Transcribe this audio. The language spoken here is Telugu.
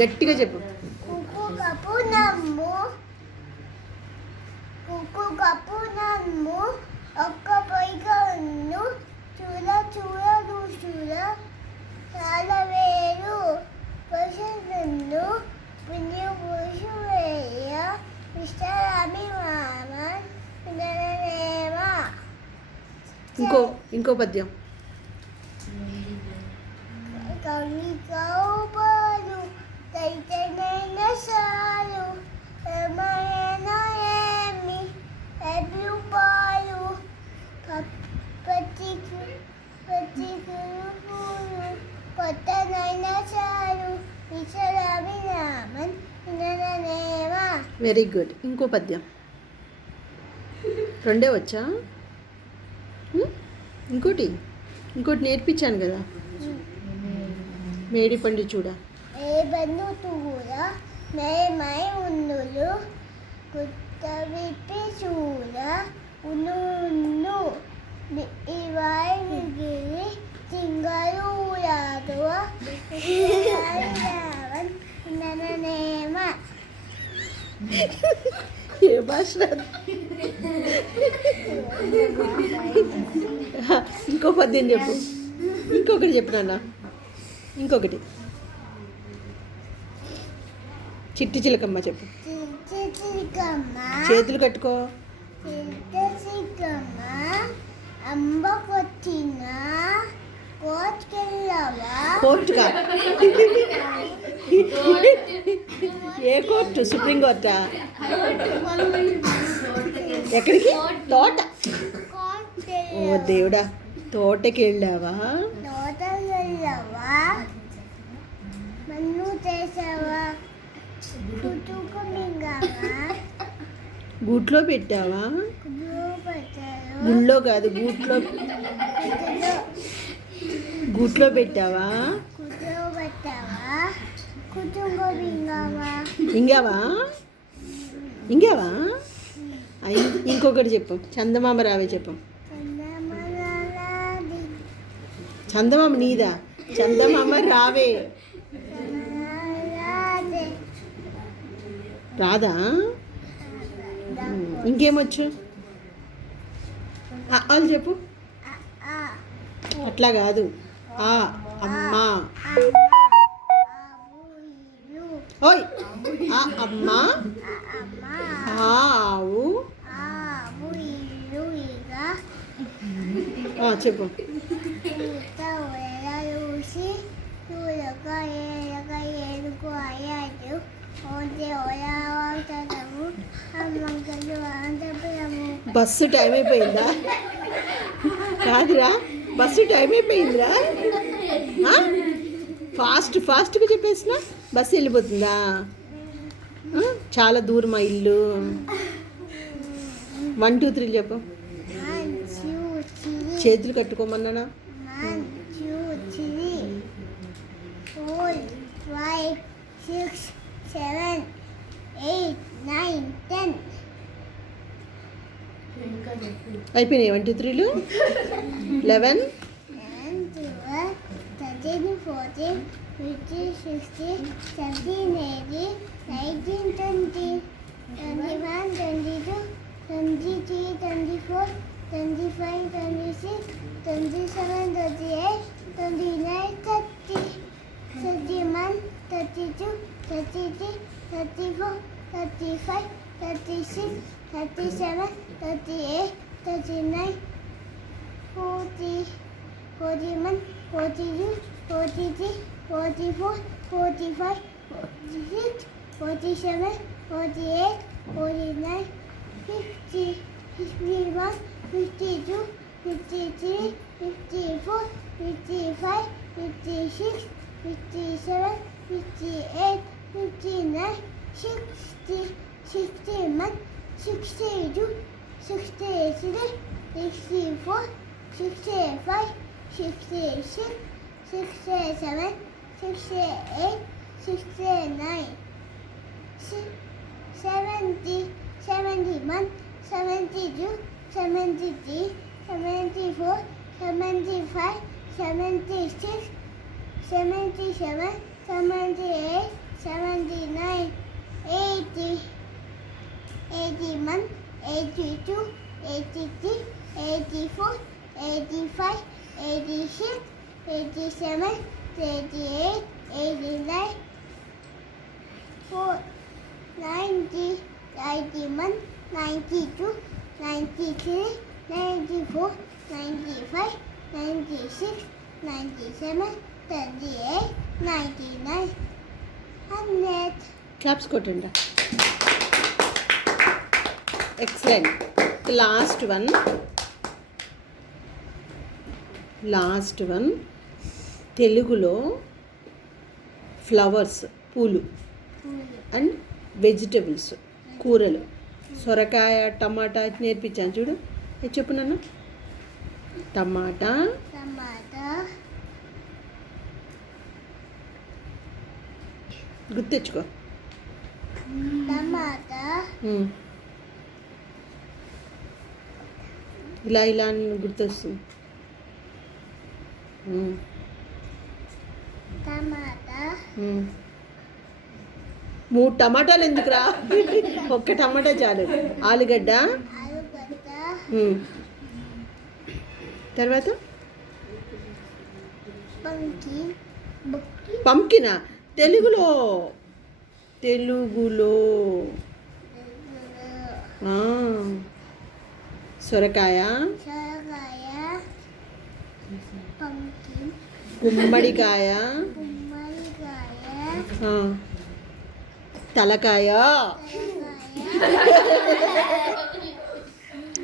గట్టిగా చెప్పు. కుక్కు కప్పు నమ్ము కుక్కు కప్పు నమ్ము ఒక్క పైగా ఉన్ను చూడ చూడ చూడ చాలా వేరు పశువులను పుణ్య పురుషు వేయ విశ్రామి మామ ఇంకో పద్యం. కవి కౌపాలు తైతనైన సాలు రమయన ఏమి అభిపాలు పత్తి కురుపులు కొత్తనైన చాలు విశ్రామి నామన్ విననేమా. Very good. ఇంకో పద్యం. రెండే వచ్చా? ఇంకోటి నేర్పించాను కదా. మేడి పండు చూడ ఏ బంధు చూడ మేమై ఉన్నులు కొత్త విప్పి చూడ ఉన్ను ఇవాయి మిగిలి చింగలు రాదువ ననేమా. ఏ భాష? ఇంకో పద్యం చెప్పు. ఇంకొకటి చెప్పు నాన్న. ఇంకొకటి చిట్టి చిలకమ్మ చెప్పు. చేతులు కట్టుకో. అంబ కొట్టిన కోర్టుకెళ్ళవా? కోర్టుగా? ఏ కోర్టు? సుప్రీం కోర్టా? ఎక్కడికి? తోట. ఓ దేవుడా, తోటకి వెళ్ళావా? తోటకెళ్ళవా? మన్ను చేసావా? కుటుకు మింగావా? గూట్లో పెట్టావా? గుళ్ళో కాదు, గూట్లో పెట్టావా? కుట్లో పెట్టావా? కుటుంబ ఇంగావా? ఇంకొకటి చెప్పు. చందమామ రావే చెప్పు. చందమామ నీదా? చందమామ రావే రాదా? ఇంకేమొచ్చు? వాళ్ళు చెప్పు. అట్లా కాదు. అమ్మా. ఓయ్. అమ్మ, ఆవు, చెప్పు. బస్సు టైం అయిపోయిందా? కాదురా, బస్సు టైం అయిపోయిందిరా. ఫాస్ట్గా చెప్పేసిన బస్సు వెళ్ళిపోతుందా? చాలా దూరమా ఇల్లు? 1 2 3 చెప్పు. చేతులు కట్టుకోమన్నానా? 1 2 3 4 5 6 7 8 9 10. అయిపోయినాయి 1 2 3లు. 11 12 13 14 15 16 17 18 19 20 21 22 23 24 25 26 27 28 29 30 31 32 33 34 35 36 37 38 39 40 41 42 43 44 45 46 47 48 49 50 51 52 53 54 55 56 57 58 59 60 61 62 63 64 65 66 67 68 69 70 71 72 73 74 75 76 77 78, 79, 80, 81, 82, 83, 84, 85, 86, 87, 88, 89, 90, 91, 92, 93, 94, 95, 96, 97, 38, 99, 100. క్లాప్స్ కొట్టండి. ఎక్సలెంట్. లాస్ట్ వన్ తెలుగులో ఫ్లవర్స్, పూలు అండ్ వెజిటబుల్స్, కూరలు. సొరకాయ, టమాటా నేర్పించాను చూడు. ఇది చెప్పు నాన్న. టమాటా, టమాటా, గుర్తెచ్చుకో. టమాటా, ఇలా ఇలా అని గుర్తొస్తుంది. టమాటా, 3 టమాటాలు ఎందుకురా? ఒక్క టమాటా చాలు. ఆలుగడ్డ, ఆలుగడ్డ, తర్వాత పంకిన్, పంకినా. తెలుగులో ఆ, సొరకాయ, సొరకాయ, పంకిన్, గుమ్మడికాయ, గుమ్మడికాయ, తలకాయ, తలకాయ,